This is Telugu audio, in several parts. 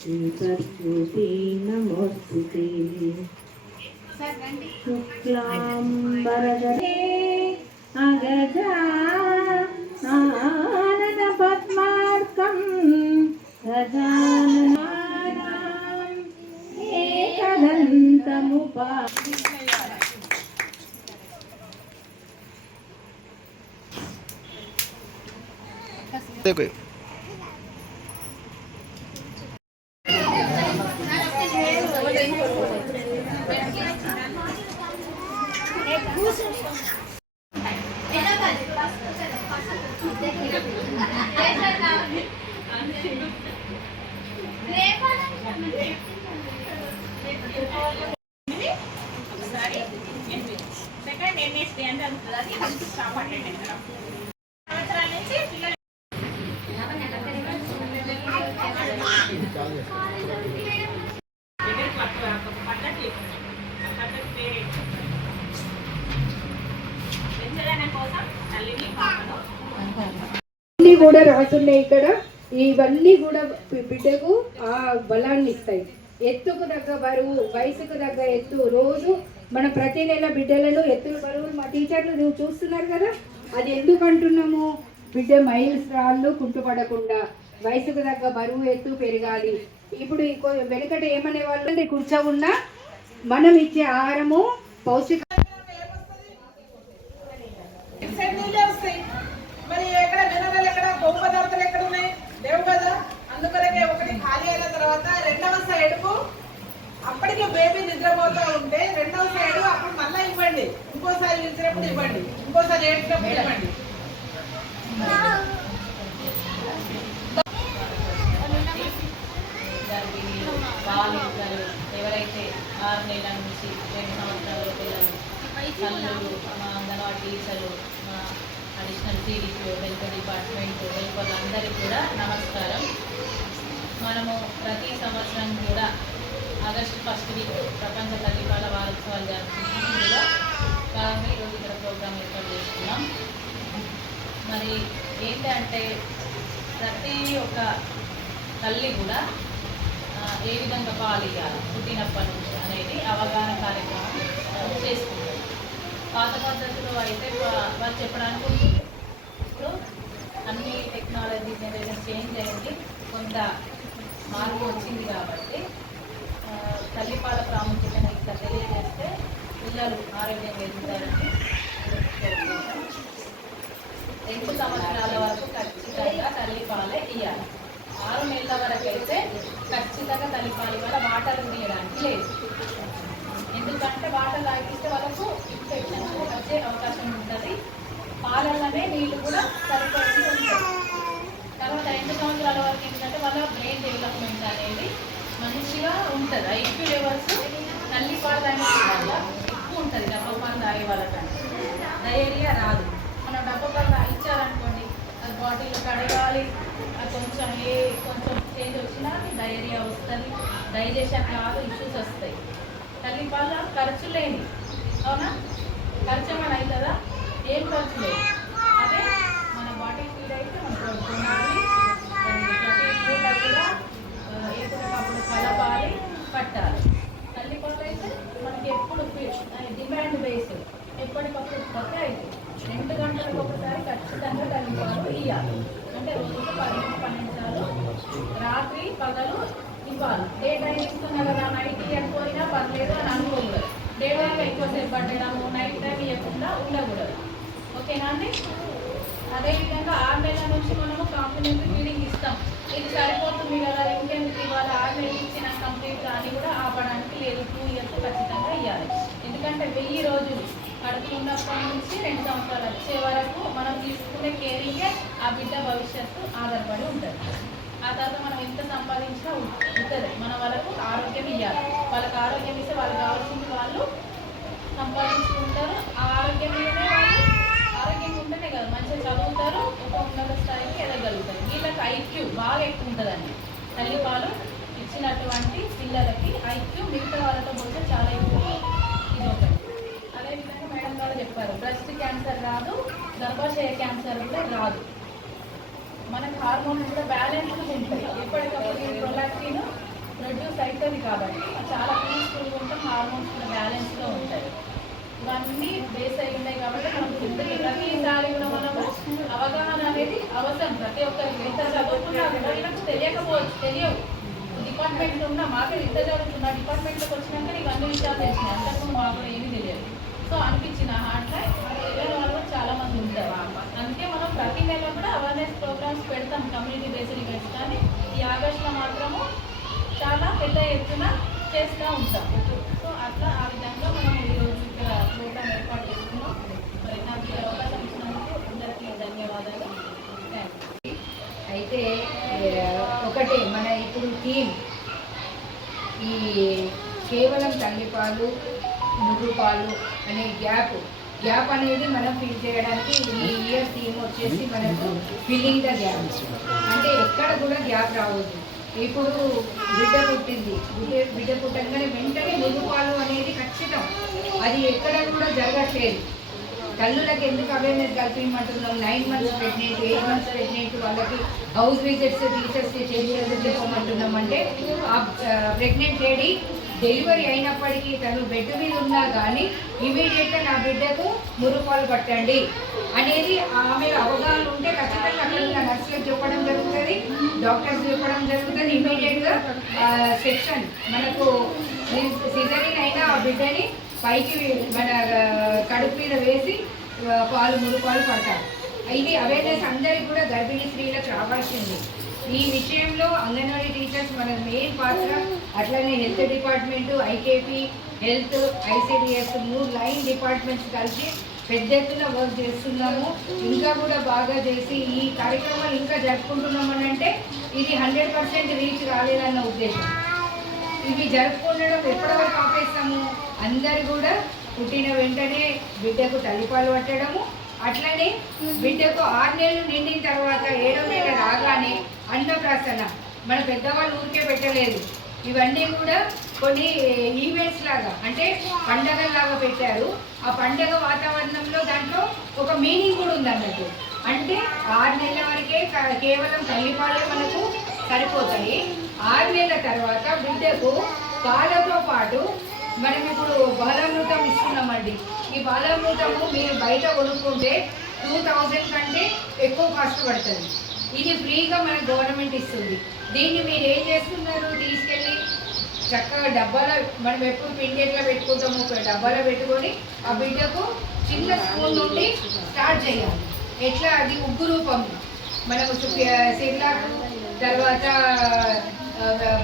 श्रीकर्पूती नमोस्तुते शुक्लाम्बरधरे अगजानन पद्मार्कं गजाननानाम् एकदन्तमुपा देखो సెకండ్ ఎన్ఎస్డి అంటే అది ఫస్ట్ స్టాప్ అటెండ్ అయినా సంవత్సరాల నుంచి కూడా రాసున్నాయి ఇక్కడ. ఇవన్నీ కూడా బిడ్డకు ఆ బలాన్ని ఇస్తాయి. ఎత్తుకు తగ్గ బరువు, వయసుకు తగ్గ ఎత్తు. రోజు మనం ప్రతి నెల బిడ్డలను ఎత్తుల బరువులు మా టీచర్లు చూస్తున్నారు కదా. అది ఎందుకు అంటున్నాము? బిడ్డ మైల్స్ రాళ్ళు కుంటుపడకుండా వయసుకు తగ్గ బరువు ఎత్తు పెరగాలి. ఇప్పుడు వెనుకట ఏమనే వాళ్ళు కూర్చోకుండా మనం ఇచ్చే ఆహారము పౌష్టిక మరి ఎక్కడ మినరల్ ఎక్కడ కొవ్వు పదార్థాలు ఎక్కడ ఉన్నాయి? లేవు కదా. అందుకనే ఒకటి ఖాళీ అయిన తర్వాత రెండవ సైడ్కు అప్పటికే బేబీ నిద్రపోతూ ఉంటే రెండవ సైడ్ అప్పుడు మళ్ళీ ఇవ్వండి. ఇంకోసారి ఇచ్చినప్పుడు ఇవ్వండి, ఇంకోసారి ఏడ్చినప్పుడు ఇవ్వండి. ఎవరైతే 6 నెలల నుంచి 2 సంవత్సరాల పిల్లలు, తల్లులు, మా అంగన్వాడీ టీచర్లు, మా అడిషనల్ టీడీపీ, హెల్త్ డిపార్ట్మెంట్, హెల్పర్లు అందరికీ కూడా నమస్కారం. మనము ప్రతి సంవత్సరం కూడా ఆగస్టు 1st వీక్ ప్రపంచ తల్లిపాల వారోత్సవాలు జరుపుకుంటున్నాం. ఇందులో భాగంగా ఈరోజు ఇక్కడ ప్రోగ్రాం ఏర్పాటు చేసుకున్నాం. మరి ఏంటంటే ప్రతి ఒక్క తల్లి కూడా ఏ విధంగా పాలు ఇవ్వాలి పుట్టినప్పటి నుంచి అనేది అవగాహన కార్యక్రమం చేసుకుంటారు. పాత పద్ధతిలో అయితే వాళ్ళు చెప్పడానికి ఇప్పుడు అన్ని టెక్నాలజీ జనరేషన్ చేంజ్ అయింది, కొంత మార్పు వచ్చింది. కాబట్టి తల్లిపాల ప్రాముఖ్యతను ఇట్లా తెలియజేస్తే పిల్లలు ఆరోగ్యంగా ఎదుగుతారని 2 సంవత్సరాల వరకు ఖచ్చితంగా తల్లిపాలే ఇవ్వాలి. 6 నెలల వరకు అయితే ఖచ్చితంగా తల్లిపాలు వల్ల వాటర్ తీయడానికి లేదు. ఎందుకంటే వాటర్ తాగిస్తే వాళ్ళకు ఇన్ఫెక్షన్ వచ్చే అవకాశం ఉంటుంది. పాలల్లనే నీళ్ళు కూడా సరిపోయి ఉంటాయి. తర్వాత 2 సంవత్సరాల వరకు ఏంటంటే వాళ్ళ బ్రెయిన్ డెవలప్మెంట్ అనేది మంచిగా ఉంటుంది. ఐక్యూ లెవెల్స్ తల్లిపాలు తాగే వల్ల ఎక్కువ ఉంటుంది డబ్బా పాలు తాగే వాళ్ళకంటే. డయేరియా రాదు. మనం డబ్బా పాలు ఇచ్చారనుకోండి, అది బాటిల్లో కడగాలి, కొంచెం చేంజ్ వచ్చినా డయేరియా వస్తుంది, డైజెషన్ కాదు, ఇష్యూస్ వస్తాయి. తల్లిపాల ఖర్చు లేని, అవునా? ఖర్చు ఏమైనా అవుతుందా? ఏం ఖర్చు లేదు. అదే మన బాడీ ఫీడ్ అయితే మనం తినాలి, ప్రతి పూట కూడా ఎప్పటికప్పుడు కలపాలి, పట్టాలి. తల్లిపాలు అయితే మనకి ఎప్పుడు డిమాండ్ బేస్డ్ ఎప్పటికప్పుడు కొత్త అయితే 2 గంటలకు ఒకసారి ఖచ్చితంగా తల్లిపాలు ఇవ్వాలి. అంటే రోజుకు 10-12 సార్లు రాత్రి పగలు ఇవ్వాలి. డే టైం ఇస్తున్నా కదా, నైట్ ఇవ్వకపోయినా పర్లేదు అని అనుకోకూడదు. డే టైం ఎక్కువసేపు పట్టడము, నైట్ టైం ఇవ్వకుండా ఉండకూడదు. ఓకేనా అండి? అదేవిధంగా 6 నెలల నుంచి మనము కాంప్లిమెంటరీ ఫీడింగ్ ఇస్తాం. ఇది సరిపోతుంది కదా, ఇంకెందుకు ఇవ్వాలి, 6 నెలలు ఇచ్చిన కంప్లీట్ అని కూడా ఆపడానికి లేదు. 2 ఇయర్స్ ఖచ్చితంగా ఇవ్వాలి. ఎందుకంటే 1000 రోజులు కడుపుకున్నప్పటి నుంచి 2 సంవత్సరాలు వచ్చే వరకు మనం తీసుకునే కేరింగే ఆ బిడ్డ భవిష్యత్తు ఆధారపడి ఉంటుంది. ఆ తర్వాత మనం ఎంత సంపాదించినా ఉంటుంది. మన వాళ్ళకు ఆరోగ్యం ఇవ్వాలి. వాళ్ళకి ఆరోగ్యం ఇస్తే వాళ్ళకి కావాల్సింది వాళ్ళు సంపాదించుకుంటారు. ఆ ఆరోగ్యం మీదనే వాళ్ళు ఆరోగ్యంగా ఉంటేనే కదా మంచిగా చదువుతారు, ఒక ఉన్నత స్థాయికి ఎదగలుగుతారు. వీళ్ళకి ఐక్యూ బాగా ఎక్కువ ఉంటుందండి. తల్లిపాలు ఇచ్చినటువంటి పిల్లలకి ఐక్యూ మిగతా వాళ్ళతో పోతే చాలా ఎక్కువ. ఇది ఒకటి. అదేవిధంగా మేడం గారు చెప్పారు, బ్రెస్ట్ క్యాన్సర్ రాదు, గర్భాశయ క్యాన్సర్ కూడా రాదు. మనకు హార్మోన్స్ కూడా బ్యాలెన్స్గా ఉంటాయి. ఎప్పటికప్పుడు అవుతుంది కాబట్టి చాలా పీస్ఫుల్గా ఉంటాం, హార్మోన్స్ కూడా బ్యాలెన్స్గా ఉంటాయి. ఇవన్నీ బేస్ అయి ఉన్నాయి కాబట్టి మనం ప్రతిసారి కూడా మనము అవగాహన అనేది అవసరం. ప్రతి ఒక్కరికి ఎంత చదువుకున్నా వీళ్ళకు తెలియవు. డిపార్ట్మెంట్లో ఉన్న మాకు ఇంత చదువుతున్నా డిపార్ట్మెంట్లోకి వచ్చినాక ఇవన్నీ విషయాలు తెలిసినాయి, అంతకుముందు మాకు కూడా ఏమీ తెలియదు. సో అనిపించిన హార్ట్లో తెలియని వాళ్ళు చాలా మంది ఉంటారు. అందుకే మనం ప్రతి నెల కూడా అవేర్నెస్ ప్రోగ్రామ్స్ పెడతాం, కమ్యూనిటీ బేస్డ్ ఈవెంట్స్. కానీ ఈ ఆగస్టులో మాత్రము చాలా పెద్ద ఎత్తున చేస్తూ ఉంటాం. సో అట్లా ఆ విధంగా మనం ఈరోజు ఇక్కడ ప్రోగ్రామ్ ఏర్పాటు చేసుకున్నాం. మరి నాకు ఈ అవకాశం ఇచ్చినందుకు అందరికీ ధన్యవాదాలు. అయితే ఒకటే మన ఇప్పుడు థీమ్ ఈ కేవలం తల్లిపాలు మురుగుపాలు అనే గ్యాప్ అనేది మనం ఫిల్ చేయడానికి ఈ ఇయర్ థీమ్ వచ్చేసి మనకు ఫిల్లింగ్ ద గ్యాప్. అంటే ఎక్కడ కూడా గ్యాప్ రావద్దు. ఇప్పుడు బిడ్డ పుట్టింది, బిడ్డ పుట్టగానే వెంటనే మురుగుపాలు అనేది ఖచ్చితం. అది ఎక్కడ కూడా జరగట్లేదు. తల్లులకు ఎందుకు అవేర్నెస్ కల్పించమంటున్నాం? 9 months ప్రెగ్నెంట్, 8 months ప్రెగ్నెంట్ వాళ్ళకి హౌస్ విజిట్స్ టీచర్స్కి చెప్పమంటున్నాం. అంటే ఆ ప్రెగ్నెంట్ లేడీ డెలివరీ అయినప్పటికీ తను బెడ్ మీద ఉన్నా కానీ ఇమీడియట్గా నా బిడ్డకు మురుగుపాలు పట్టండి అనేది ఆమెలో అవగాహన ఉంటే ఖచ్చితంగా అక్కడ ఉన్న నర్సులకు చెప్పడం జరుగుతుంది, డాక్టర్స్ చెప్పడం జరుగుతుంది. ఇమీడియట్గా సెక్షన్ మనకు సిజరీన్ అయినా ఆ బిడ్డని పైకి మన కడుపు మీద వేసి మురుగుపాలు పడతారు. ఇది అవేర్నెస్ అందరికి కూడా గర్భిణీ స్త్రీలకు రావాల్సింది. ఈ విషయంలో అంగన్వాడీ టీచర్స్ మన మెయిన్ పాత్ర. అట్లనే health department, IKP, health, ICDS 3 line departments కలిసి పెద్ద ఎత్తున వర్క్ చేస్తున్నాము. ఇంకా కూడా బాగా చేసి ఈ కార్యక్రమాలు ఇంకా జరుపుకుంటున్నామని అంటే ఇది 100% రీచ్ కాలేదన్న ఉద్దేశం. ఇవి జరుపుకుండడం ఎప్పటి వరకు ఆపేస్తాము? అందరు కూడా పుట్టిన వెంటనే బిడ్డకు తల్లిపాలు పట్టడము, అట్లనే బిడ్డకు 6 నెలలు నిండిన తర్వాత 7వ నెల రాగానే అన్నప్రాసన. మన పెద్దవాళ్ళు ఊరికే పెట్టలేదు. ఇవన్నీ కూడా కొన్ని ఈవెంట్స్ లాగా అంటే పండగలాగా పెట్టారు. ఆ పండగ వాతావరణంలో దాంట్లో ఒక మీనింగ్ కూడా ఉంది అన్నట్టు. అంటే 6 నెలల వరకే కేవలం తల్లిపాలే మనకు సరిపోతాయి. 6 నెలల తర్వాత బిడ్డకు పాలతో పాటు మనం ఇప్పుడు బాలామృతం ఇస్తున్నామండి. ఈ బాలామృతము మీరు బయట కొనుక్కుంటే 2000 కంటే ఎక్కువ కాస్ట్ పడుతుంది. ఇది ఫ్రీగా మన గవర్నమెంట్ ఇస్తుంది. దీన్ని మీరు ఏం చేస్తున్నారు? తీసుకెళ్ళి చక్కగా డబ్బాలో మనం ఎప్పుడు పిండి ఎట్లా పెట్టుకుంటాము ఒక డబ్బాలో పెట్టుకొని ఆ బిడ్డకు చిన్న స్పూన్ నుండి స్టార్ట్ చేయాలి. ఎట్లా? అది ఉగ్గు రూపం. మనము సిర్లాకు తర్వాత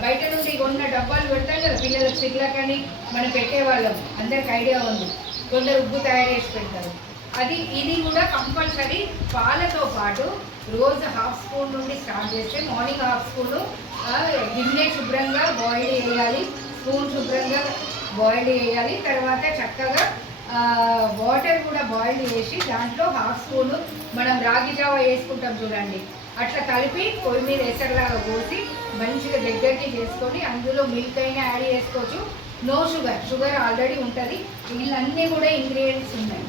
బయట నుండి కొన్న డబ్బాలు పెడతాం కదా పిల్లలకు, సిర్లాక్ అని మనం పెట్టేవాళ్ళం, అందరికి ఐడియా ఉంది. కొందరు ఉగ్గు తయారు చేసి పెడతారు. ఇది కూడా కంపల్సరీ పాలతో పాటు రోజు 1/2 స్పూన్ నుండి స్టార్ట్ చేస్తే మార్నింగ్ 1/2 స్పూను గిన్నె శుభ్రంగా బాయిల్ చేయాలి, స్పూన్ శుభ్రంగా బాయిల్ చేయాలి. తర్వాత చక్కగా వాటర్ కూడా బాయిల్ చేసి దాంట్లో 1/2 స్పూను మనం రాగి జావ వేసుకుంటాం చూడండి, అట్లా కలిపి పొయ్యి మీద ఎసరలాగా పోసి మంచిగా దగ్గరికి చేసుకొని అందులో మిల్క్ అయినా యాడ్ చేసుకోవచ్చు. నో షుగర్ ఆల్రెడీ ఉంటుంది. వీళ్ళన్నీ కూడా ఇంగ్రీడియంట్స్ ఉన్నాయి.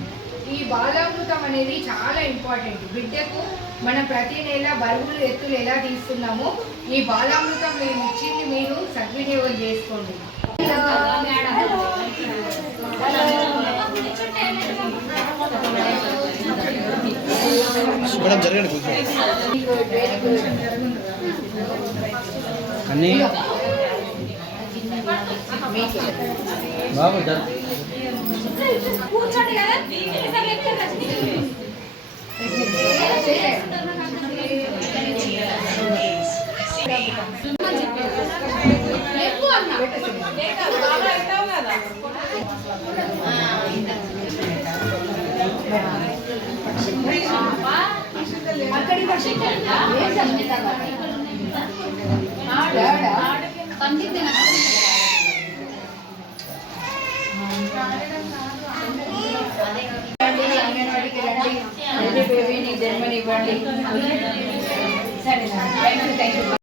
ఈ బాలామృతం అనేది చాలా ఇంపార్టెంట్. బిడ్డకు మనం ప్రతి నెల బరువులు ఎత్తులు ఎలా తీస్తున్నామో ఈ బాలామృతం మేము ఇచ్చింది మీరు సద్వినియోగం చేసుకోండి. మేడం జరగండి అన్నీ బాబు కూర్చోండి కదా. అంగన్వాడికి రండి, బేబీని జన్మనివ్వండి. సరే, థ్యాంక్ యూ.